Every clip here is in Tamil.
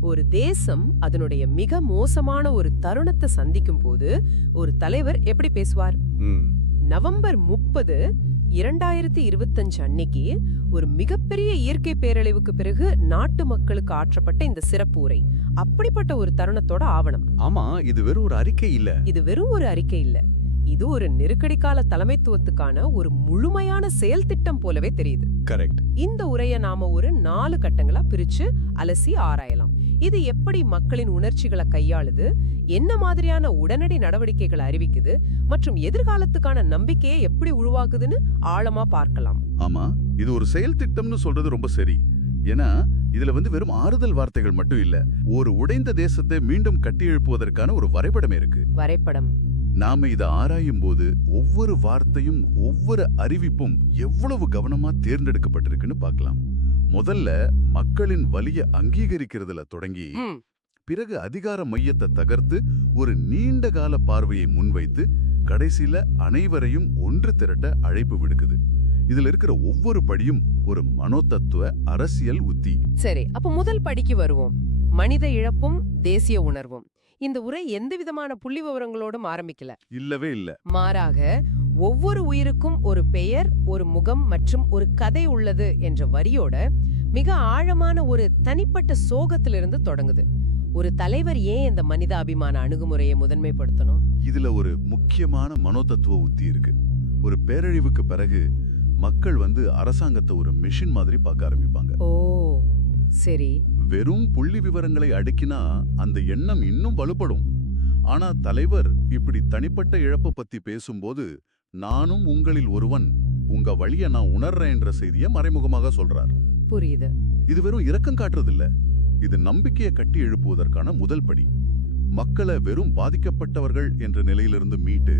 ஒரு தேசம் அதனுடைய மிக மோசமான ஒரு தருணத்தை சந்திக்கும் போது ஒரு தலைவர் எப்படி பேசுவார்? நவம்பர் முப்பது இரண்டாயிரத்தி இருபத்தஞ்சு அன்னைக்கு ஒரு மிகப்பெரிய இயற்கை பேரழிவுக்கு பிறகு நாட்டு மக்களுக்கு ஆற்றப்பட்ட இந்த சிறப்பு உரை. அப்படிப்பட்ட ஒரு தருணத்தோட ஆவணம். ஆமா இது வெறும் ஒரு அறிக்கை இல்ல. இது வெறும் ஒரு அறிக்கை இல்ல. இது ஒரு நெருக்கடி கால தலைமைத்துவத்துக்கான ஒரு முழுமையான செயல் திட்டம் போலவே தெரியுது. கரெக்ட். இந்த உரைய நாம ஒரு நாலு கட்டங்களா பிரிச்சு அலசி ஆராயலாம். இது எப்படி மக்களின் உணர்ச்சிகளை கையாளுது? என்ன மாதிரியான உடனடி நடவடிக்கைகளை அறிவிக்குது? மற்றும் எதிர்காலத்துக்கான நம்பிக்கையை எப்படி உருவாக்குதுன்னு ஆழமா பார்க்கலாம். ஆமா இது ஒரு செயல் திட்டம்னு சொல்றது ரொம்ப சரி. ஏன்னா இதுல வந்து வெறும் ஆறுதல் வார்த்தைகள் மட்டும் இல்ல ஒரு உடைந்த தேசத்தை மீண்டும் கட்டியெழுப்புவதற்கான ஒரு வரைபடமே இருக்கு. வரைபடம். நாம இதை ஆராயும் போது ஒவ்வொரு வார்த்தையும் ஒவ்வொரு அறிவிப்பும் எவ்வளவு கவனமா தேர்ந்தெடுக்கப்பட்டிருக்குன்னு பார்க்கலாம். முதல்ல மக்களின் வலிய அங்கீகரிக்கிறதுல தொடங்கி பிறகு அதிகார மையத்தை தகர்த்து ஒரு நீண்ட கால பார்வையை முன்வைத்து கடைசியில அனைவரையும் ஒன்று திரட்ட அழைப்பு விடுக்குது. இதுல இருக்கிற ஒவ்வொரு படியும் ஒரு மனோதத்துவ அரசியல் உத்தி. சரி அப்ப முதல் படிக்கு வருவோம். மனித இழப்பும் தேசிய உணர்வும். இந்த உரை எந்த விதமான புள்ளி விவரங்களோடும் ஆரம்பிக்கல? இல்லவே இல்ல. மாறாக ஒவ்வொரு உயிருக்கும் ஒரு பெயர் ஒரு முகம் மற்றும் ஒரு கதை உள்ளது என்ற வரியோட மிக ஆழமான ஒரு தனிப்பட்ட சோகத்திலிருந்து தொடங்குது. ஒரு தலைவர் ஏன் இந்த மனித அபிமான அணுகுமுறையை முதன்மைப்படுத்தணும்? இதுல ஒரு முக்கியமான மனோதத்துவ உத்தி இருக்கு. ஒரு பேரழிவுக்கு பிறகு மக்கள் வந்து அரசாங்கத்தை ஒரு மிஷின் மாதிரி பார்க்க ஆரம்பிப்பாங்க. ஓ சரி. வெறும் புள்ளி விவரங்களை அடுக்கினா அந்த எண்ணம் இன்னும் வலுப்படும். ஆனா தலைவர் இப்படி தனிப்பட்ட இழப்ப பத்தி பேசும்போது நானும் உங்களில் ஒருவன். உங்க வழிய நான் உணர்றேன்ற செய்திய மறைமுகமாக சொல்றார். புரியுது. இது வெறும் இரக்கம் காட்டுறதில்ல. இது நம்பிக்கையை கட்டி எழுப்புவதற்கான முதல் படி. மக்களை வெறும் பாதிக்கப்பட்டவர்கள் என்ற நிலையிலிருந்து மீட்டு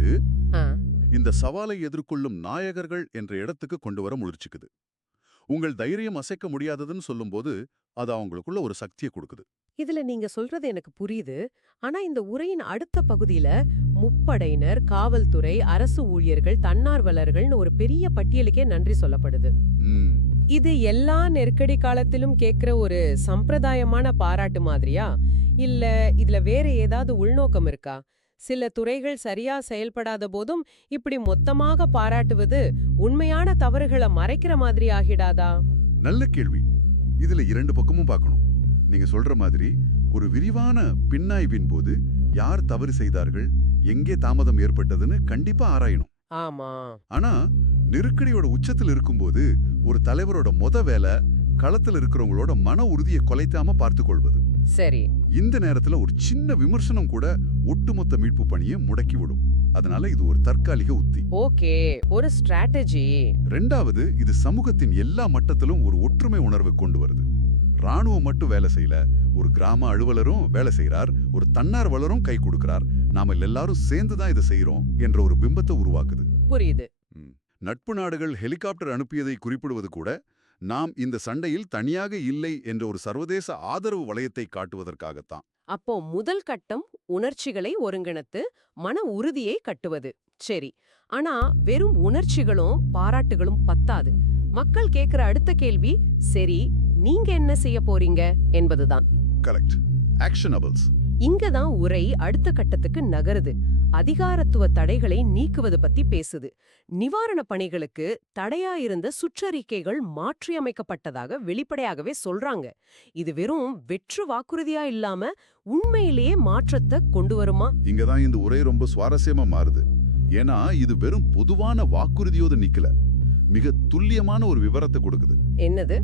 இந்த சவாலை எதிர்கொள்ளும் நாயகர்கள் என்ற இடத்துக்கு கொண்டு வர முயற்சிக்குது. உங்கள் தைரியம் அசைக்க முடியாததுன்னு சொல்லும்போது அது அவங்களுக்குள்ள ஒரு சக்தியை கொடுக்குது. இதுல நீங்க சொல்றது எனக்கு புரியுது. ஆனா இந்த உரையின் அடுத்த பகுதியில முப்படையினர் காவல்துறை அரசு ஊழியர்கள் தன்னார்வலர்கள்னு ஒரு பெரிய பட்டியலுக்கே நன்றி சொல்லப்படுது. இது எல்லா நெருக்கடி காலத்திலும் கேக்குற ஒரு சம்பிரதாயமான பாராட்டு மாதிரியா? இல்ல இதுல வேற ஏதாவது உள்நோக்கம் இருக்கா? சில துறைகள் சரியா செயல்படாத போதும் இப்படி மொத்தமாக பாராட்டுவது உண்மையான தவறுகளை மறைக்கிற மாதிரி ஆகிடாதா? நல்ல கேள்வி. இதுல இரண்டு பக்கமும் பார்க்கணும். நீங்க சொல்ற மாதிரி ஒரு விரிவான பின்னாய்வின் போது யார் தவறு செய்தார்கள் எங்கே தாமதம் ஏற்பட்டதுன்னு கண்டிப்பா ஆராயணும். ஆமா. ஆனா நெருக்கடியோட உச்சத்தில் இருக்கும்போது ஒரு தலைவரோட மொத வேலை களத்துல இருக்கிறவங்களோட மன உறுதியை கொலைத்தாம பார்த்து கொள்வது சரி. இந்த நேரத்துல ஒரு சின்ன விமர்சனம் கூட ஒட்டுமொத்த மீட்பு பணியை முடக்கி விடும். அதனால இது ஒரு தற்காலிக உத்தி. ஓகே ஒரு ஸ்ட்ராட்டஜி. ரெண்டாவது இது சமூகத்தின் எல்லா மட்டத்திலும் ஒரு ஒற்றுமை உணர்வை கொண்டு வருது. ராணுவம் மட்டும் வேலை செய்யல. ஒரு கிராம அலுவலரும் வேலை செய்றார். ஒரு தன்னார்வலரும் கை கொடுக்கிறார். நாம எல்லாரும் சேர்ந்து தான் இதை செய்றோம் என்ற ஒரு பிம்பத்தை உருவாக்குது. புரியுது. நட்பு நாடுகள் ஹெலிகாப்டர் அனுப்பியதை குறிப்பிடுவது கூட நாம் இந்த சண்டையில் தனியாக இல்லை என்ற ஒரு சர்வதேச ஆதரவு வளையத்தை காட்டுவதற்காகத்தான். அப்போ முதல் கட்டம் உணர்ச்சிகளை ஒருங்கிணைத்து மன உறுதியை கட்டுவது. சரி. ஆனா வெறும் உணர்ச்சிகளும் பாராட்டுகளும் பத்தாது. மக்கள் கேக்குற அடுத்த கேள்வி சரி நீங்க என்ன செய்ய போறீங்க? என்பதுதான். கரெக்ட் ஆக்ஷனபிள்ஸ் இங்கதான் உரை அடுத்த கட்டத்துக்கு நகருது. அதிகாரத்துவ தடைகளை நீக்குவது பத்தி பேசுது. நிவாரண பணிகளுக்கு தடையா இருந்த சுற்றறிக்கைகள் மாற்றியமைக்கப்பட்டதாக வெளிப்படையாகவே சொல்றாங்க. இது வெறும் வெற்று வாக்குறுதியா இல்லாம உண்மையிலேயே மாற்றத்தை கொண்டு வருமா? இங்க தான் இந்த உரை ரொம்ப சுவாரஸ்யமா மாறுது. ஏன்னா இது வெறும் பொதுவான வாக்குறுதியோடு நிக்கல. மிக துல்லியமான ஒரு விவரத்தை கொடுக்குது. என்னது?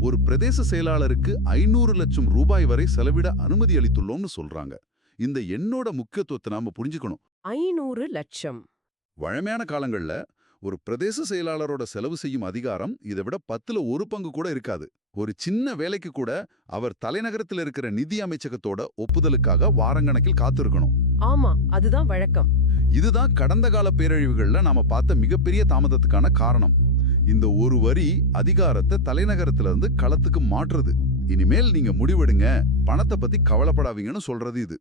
ஒரு பிரதேச செயலாளருக்கு ஐநூறு லட்சம் ரூபாய் வரை செலவிட அனுமதி அளித்துள்ளோம்னு சொல்றாங்க. இந்த எண்ணோட முக்கியத்துவத்தை நாம புரிஞ்சுக்கணும். ஐநூறு லட்சம். வழமையான காலங்கள்ல ஒரு பிரதேச செயலாளரோட செலவு செய்யும் அதிகாரம் இதை விட பத்துல ஒரு பங்கு கூட இருக்காது. ஒரு சின்ன வேலைக்கு கூட அவர் தலைநகரத்தில் இருக்கிற நிதி அமைச்சகத்தோட ஒப்புதலுக்காக வாரங்கணக்கில் காத்திருக்கணும். ஆமா அதுதான் வழக்கம். இதுதான் கடந்த கால பேரழிவுகள்ல நாம பார்த்த மிகப்பெரிய தாமதத்துக்கான காரணம். இந்த ஒரு வரி அதிகாரத்தை தலைநகரத்துல இருந்து களத்துக்கு மாற்றுறது. இனிமேல் நீங்க முடிவெடுங்க. பணத்தை பத்தி கவலைப்படாதீங்கன்னு சொல்றது இது.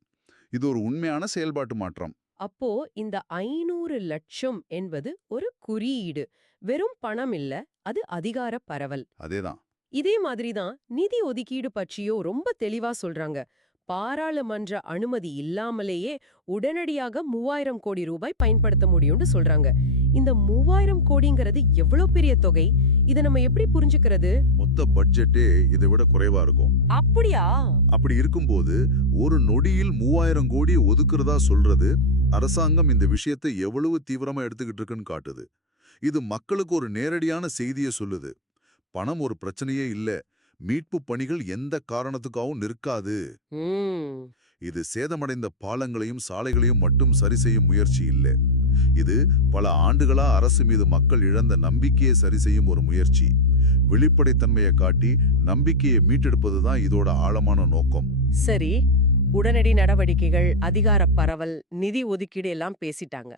இது ஒரு உண்மையான செயல்பாட்டு மாற்றம். அப்போ இந்த ஐநூறு லட்சம் என்பது ஒரு குறியீடு. வெறும் பணம் இல்ல அது அதிகார பரவல். அதேதான். இதே மாதிரிதான் நிதி ஒதுக்கீடு பற்றியோ ரொம்ப தெளிவா சொல்றாங்க. பாராளுமன்ற அனுமதி இல்லாமலேயே உடனடியாக மூவாயிரம் கோடி ரூபாய் பயன்படுத்த முடியும்னு சொல்றாங்க. இந்த மூவாயிரம் கோடிங்கிறது எவ்வளவு பெரிய தொகை? இத நம்ம எப்படி புரிஞ்சுக்கிறது? மொத்த பட்ஜெட்டே இதை விட குறைவா இருக்கும். அப்படியா? அப்படி இருக்கும்போது ஒரு நொடியில் மூவாயிரம் கோடி ஒதுக்குறதா சொல்றது அரசாங்கம் இந்த விஷயத்தை எவ்வளவு தீவிரமா எடுத்துக்கிட்டு இருக்குன்னு காட்டுது. இது மக்களுக்கு ஒரு நேரடியான செய்தியை சொல்லுது. பணம் ஒரு பிரச்சனையே இல்ல. மீட்பு பணிகள் எந்த காரணத்துக்காகவும் நிற்காது. இது சேதமடைந்த பாலங்களையும் சாலைகளையும் மட்டும் சரி செய்யும் முயற்சி இல்ல. இது பல ஆண்டுகளா அரசு மீது மக்கள் இழந்த நம்பிக்கையை சரி செய்யும் ஒரு முயற்சி. வெளிப்படைத்தன்மையை காட்டி நம்பிக்கையை மீட்டெடுப்பதுதான் இதோட ஆழமான நோக்கம். சரி உடனடி நடவடிக்கைகள் அதிகார பரவல் நிதி ஒதுக்கீடு எல்லாம் பேசிட்டாங்க.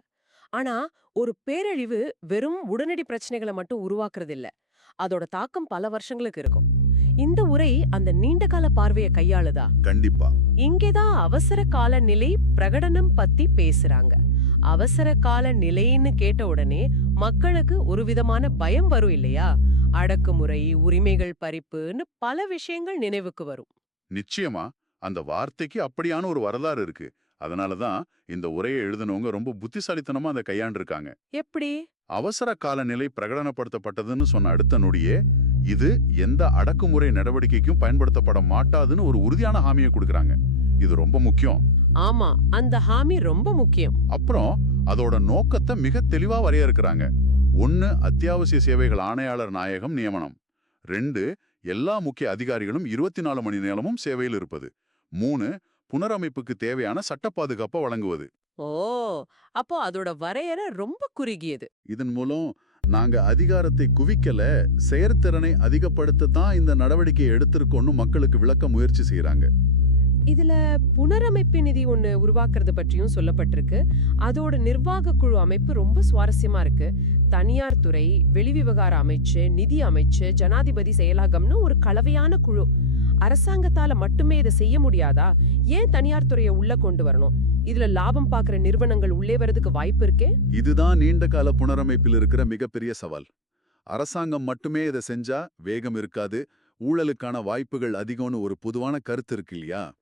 ஆனா ஒரு பேரழிவு வெறும் உடனடி பிரச்சனைகளை மட்டும் உருவாக்குறது இல்ல அதோட தாக்கம் பல வருஷங்களுக்கு இருக்கும். இந்த உரை அந்த நீண்ட கால பார்வையை கையாளுதா? கண்டிப்பா. இங்கேதான் அவசர கால நிலை பிரகடனம் பத்தி பேசுறாங்க. அவசர கால நிலைன்னு கேட்ட உடனே மக்களுக்கு ஒரு விதமான பயம் வரும் இல்லையா? அடக்குமுறை உரிமைகள் பறிப்புன்னு பல விஷயங்கள் நினைவுக்கு வரும். நிச்சயமா. அந்த வார்த்தைக்கு அப்படியான ஒரு வரலாறு இருக்கு. அதனாலதான் இந்த உரையை எழுதினவங்க ரொம்ப புத்திசாலித்தனமா அதை கையாண்டிருக்காங்க. எப்படி? அவசர கால நிலை பிரகடனப்படுத்தப்பட்டதுன்னு சொன்ன அடுத்த நொடியே இது எந்த அடக்குமுறை நடவடிக்கைக்கும் பயன்படுத்தப்பட மாட்டாதுன்னு ஒரு உறுதியான ஹாமியை கொடுக்கறாங்க. இது ரொம்ப முக்கியம். ஆமா அந்த ஹாமி ரொம்ப முக்கியம். அப்புறம் அதோட நோக்கத்தை மிக தெளிவா வரையறுக்கிறாங்க. ஒன்னு அத்தியாவசிய சேவைகள் ஆணையாளர் நாயகம் நியமனம். ரெண்டு எல்லா முக்கிய அதிகாரிகளும் இருபத்தி நாலு மணி நேரமும் சேவையில் இருப்பது. மூணு புனரமைப்புக்கு தேவையான சட்ட பாதுகாப்பை வழங்குவது. ஓ அப்போ அதோட வரையறை ரொம்ப குறுகியது. இதன் மூலம் நாங்க அதிகாரத்தை குவிக்கல செயற்திறனை அதிகப்படுத்த தான் இந்த நடவடிக்கையை எடுத்திருக்கோம்னு மக்களுக்கு விளக்க முயற்சி செய்யறாங்க இதுல புனரமைப்பு நிதி ஒன்று உருவாக்குறது பற்றியும் சொல்லப்பட்டிருக்கு. அதோட நிர்வாக குழு அமைப்பு ரொம்ப சுவாரஸ்யமா இருக்கு. தனியார் துறை வெளிவிவகார அமைச்சு நிதி அமைச்சு ஜனாதிபதி செயலகம்னு ஒரு கலவையான குழு. அரசாங்கத்தால மட்டுமே இதை செய்ய முடியாதா? ஏன் தனியார் துறையை உள்ள கொண்டு வரணும்? இதுல லாபம் பார்க்குற நிறுவனங்கள் உள்ளே வரதுக்கு வாய்ப்பு இருக்கே? இதுதான் நீண்ட கால புனரமைப்பில் இருக்கிற மிகப்பெரிய சவால். அரசாங்கம் மட்டுமே இதை செஞ்சா வேகம் இருக்காது. ஊழலுக்கான வாய்ப்புகள் அதிகம்னு ஒரு பொதுவான கருத்து இருக்கு இல்லையா?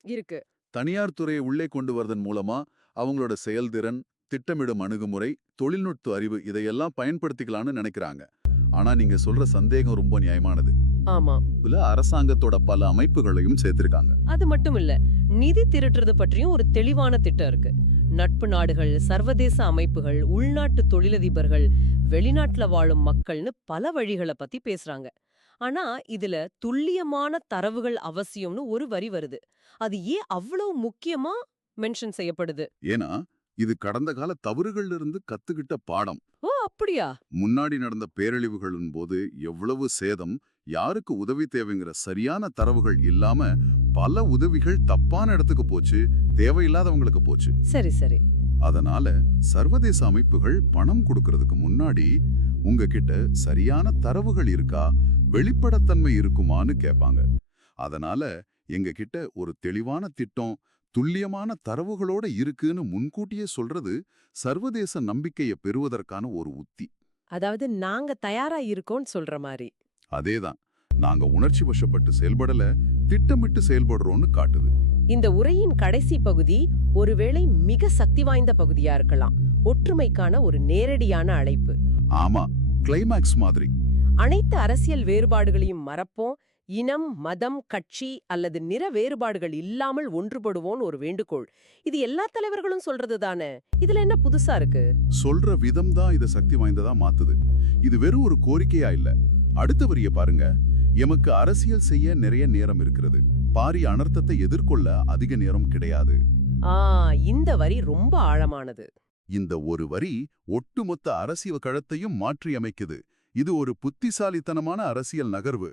இருக்கு. தனியார் துறையை உள்ளே கொண்டு வரதன் மூலமா அவங்களோட செயல்திறன் திட்டமிடும் அணுகுமுறை தொழில்நுட்ப அறிவு இதையெல்லாம் பயன்படுத்திக்கலாம்னு நினைக்கிறாங்க. ஆனா நீங்க சொல்ற சந்தேகம் ரொம்ப நியாயமானது. ஆமா. இதுல அரசாங்கத்தோட பல அமைப்புகளையும் சேர்த்திருக்காங்க. அது மட்டும் இல்ல நிதி திரட்டுறது பற்றியும் ஒரு தெளிவான திட்டம் இருக்கு. நட்பு நாடுகள் சர்வதேச அமைப்புகள் உள்நாட்டு தொழிலதிபர்கள் வெளிநாட்டுல வாழும் மக்கள்னு பல வழிகளை பத்தி பேசுறாங்க. ஆனா இதுல துல்லியமான தரவுகள் அவசியம்னு ஒரு வரி வருது. அது ஏன் அவ்வளவு முக்கியமா மென்ஷன் செய்யப்படுது? ஏன்னா இது கடந்த கால தவறுகள்ல இருந்து கத்துக்கிட்ட பாடம். ஓ அப்படியா? முன்னாடி நடந்த பேரழிவுகளின் போது எவ்வளவு சேதம் யாருக்கு உதவி தேவைங்கிற சரியான தரவுகள் இல்லாம பல உதவிகள் தப்பான இடத்துக்கு போச்சு தேவையில்லாதவங்களுக்கு போச்சு. சரி சரி. அதனால சர்வதேச அமைப்புகள் பணம் கொடுக்கறதுக்கு முன்னாடி உங்ககிட்ட சரியான தரவுகள் இருக்கா வெளிப்படத்தன்மை இருக்குமான்னு கேட்பாங்க. அதனால எங்க கிட்ட ஒரு தெளிவான திட்டம் துல்லியமான தரவுகளோட இருக்குன்னு முன்கூட்டியே சொல்றது சர்வதேச நம்பிக்கையை பெறுவதற்கான ஒரு உத்தி. அதாவது நாங்க தயாரா இருக்கோம்னு சொல்ற மாதிரி. அதேதான். நாங்க உணர்ச்சி வசப்பட்டு செயல்படல திட்டமிட்டு செயல்படுறோம்னு காட்டுது. இந்த உரையின் கடைசி பகுதி ஒருவேளை மிக சக்தி வாய்ந்த பகுதியா இருக்கலாம். ஒற்றுமைக்கான ஒரு நேரடியான அழைப்பு. ஆமா கிளைமாக்ஸ் மாதிரி. அனைத்து அரசியல் வேறுபாடுகளையும் மறப்போம். இனம் மதம் கட்சி அல்லது நிற வேறுபாடுகள் இல்லாமல் ஒன்றுபடுவோம் ஒரு வேண்டுகோள். இது எல்லா தலைவர்களும் சொல்றது தானே? இதுல என்ன புதுசா இருக்கு? சொல்ற விதம் தான் இதை சக்தி வாய்ந்ததா மாத்துது. இது வெறும் ஒரு கோரிக்கையா இல்ல. அடுத்த வரிய பாருங்க. எமக்கு அரசியல் செய்ய நிறைய நேரம் இருக்கிறது. பாரிய அனர்த்தத்தை எதிர்கொள்ள அதிக நேரம் கிடையாது. ஆ இந்த வரி ரொம்ப ஆழமானது. இந்த ஒரு வரி ஒட்டுமொத்த அரசியல் களத்தையும் மாற்றியமைக்குது. இது ஒரு புத்திசாலித்தனமான அரசியல் நகர்வு.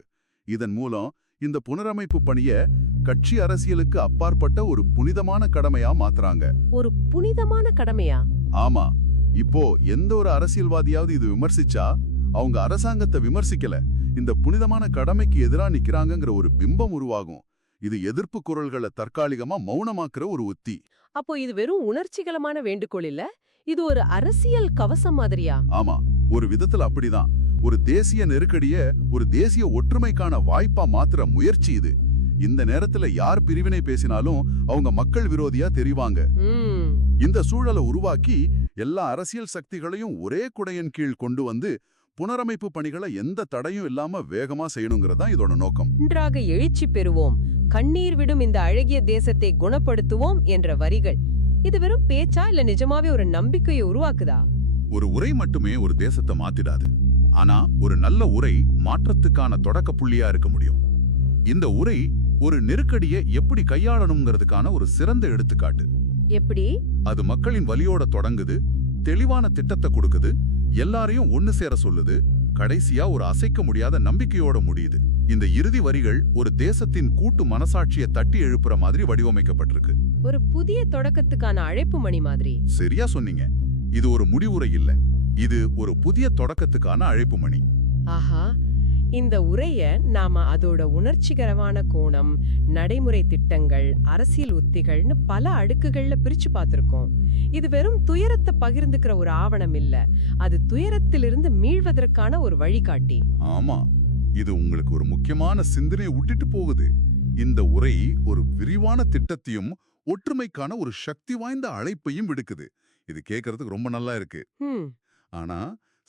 இதன் மூலம் இந்த புனரமைப்பு பணிய கட்சி அரசியலுக்கு அப்பாற்பட்ட ஒரு புனிதமான கடமையா மாத்துறாங்க. ஒரு புனிதமான கடமையா? ஆமா. இப்போ எந்த ஒரு அரசியல்வாதியாவது இது விமர்சிச்சா அவங்க அரசாங்கத்தை விமர்சிக்கல. இந்த புனிதமான கடமைக்கு எதிரா நிக்கிறாங்கங்கிற ஒரு பிம்பம் உருவாகும். இது எதிர்ப்பு குரல்களை தற்காலிகமா மௌனமாக்குற ஒரு உத்தி. அப்போ இது வெறும் உணர்ச்சிகரமான வேண்டுகோள் இல்ல? இது ஒரு அரசியல் கவசம் மாதிரியா? ஆமா. ஒரு விதத்துல அப்படிதான். ஒரு தேசிய நெருக்கடிய ஒரு தேசிய ஒற்றுமைக்கான வாய்ப்பா மாத்துற முயற்சி இது. இந்த நேரத்துல யார் பிரிவினை பேசினாலும் அவங்க மக்கள் விரோதியா தெரிவாங்க. இந்த சூழலை உருவாக்கி எல்லா அரசியல் சக்திகளையும் ஒரே குடையின் கீழ் கொண்டு வந்து புனரமைப்பு பணிகளை எந்த தடையும் இல்லாம வேகமா செய்யணுங்கிறது இதோட நோக்கம். ஒன்றாக எழுச்சி பெறுவோம். கண்ணீர் விடும் இந்த அழகிய தேசத்தை குணப்படுத்துவோம் என்ற வரிகள். இது வெறும் பேச்சா இல்ல நிஜமாவே ஒரு நம்பிக்கையை உருவாக்குதா? ஒரு உரை மட்டுமே ஒரு தேசத்தை மாத்திடாது. ஆனா ஒரு நல்ல உரை மாற்றத்துக்கான தொடக்க புள்ளியா இருக்க முடியும். இந்த உரை ஒரு நெருக்கடியை எப்படி கையாளணுங்கிறதுக்கான ஒரு சிறந்த எடுத்துக்காட்டு. எப்படி? அது மக்களின் வலியோட தொடங்குது தெளிவான திட்டத்தை கொடுக்குது எல்லாரையும் ஒன்னு சேர சொல்லுது கடைசியா ஒரு அசைக்க முடியாத நம்பிக்கையோட முடியுது. இந்த இறுதி வரிகள் ஒரு தேசத்தின் கூட்டு மனசாட்சியை தட்டி எழுப்புற மாதிரி வடிவமைக்கப்பட்டிருக்கு. ஒரு புதிய தொடக்கத்துக்கான அழைப்பு மணி மாதிரி. சரியா சொன்னீங்க. இது ஒரு முடிவுரை இல்ல. இது ஒரு புதிய தொடக்கத்துக்கான அழைப்பு மணி. ஆஹா இந்த உரைய நாம அதோட உணர்ச்சிகரமான கோணம் நடைமுறை திட்டங்கள் அரசியல் உத்திகள்னு பல அடுக்குகள்ல பிரிச்சு பார்த்திருக்கோம். இது வெறும் துயரத்தை பகிர்ந்துக்கிற ஒரு ஆவணம் இல்ல. அது துயரத்திலிருந்து மீள்வதற்கான ஒரு வழிகாட்டி. ஆமா இது உங்களுக்கு ஒரு முக்கியமான சிந்தனையை விட்டுட்டு போகுது. இந்த உரை ஒரு விரிவான திட்டத்தையும் ஒற்றுமைக்கான ஒரு சக்தி வாய்ந்த அழைப்பையும் விடுக்குது. இது கேட்கறதுக்கு ரொம்ப நல்லா இருக்கு. ஆனா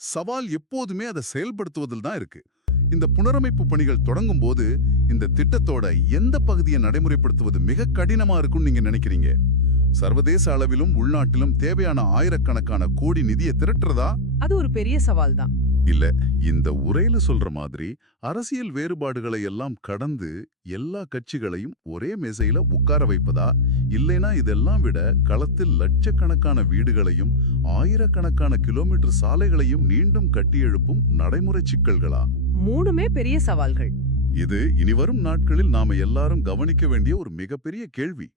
சவால் எப்போதுமே அதை செயல்படுத்துவதில் தான் இருக்கு. இந்த புனரமைப்பு பணிகள் தொடங்கும் போது இந்த திட்டத்தோட எந்த பகுதியை நடைமுறைப்படுத்துவது மிக கடினமா இருக்கும்னு நீங்க நினைக்கிறீங்க? சர்வதேச அளவிலும் உள்நாட்டிலும் தேவையான ஆயிரக்கணக்கான கோடி நிதியை திரட்டுறதா? அது ஒரு பெரிய சவால் தான். இல்ல. இந்த உரையில சொல்ற மாதிரி அரசியல் வேறுபாடுகளை எல்லாம் கடந்து எல்லா கட்சிகளையும் ஒரே மேசையில உட்கார வைப்பதா? இல்லைனா இதெல்லாம் விட களத்தில் லட்சக்கணக்கான வீடுகளையும் ஆயிரக்கணக்கான கிலோமீட்டர் சாலைகளையும் மீண்டும் கட்டியெழுப்பும் நடைமுறை சிக்கல்களா? மூணுமே பெரிய சவால்கள். இது இனிவரும் நாட்களில் நாம எல்லாரும் கவனிக்க வேண்டிய ஒரு மிகப்பெரிய கேள்வி.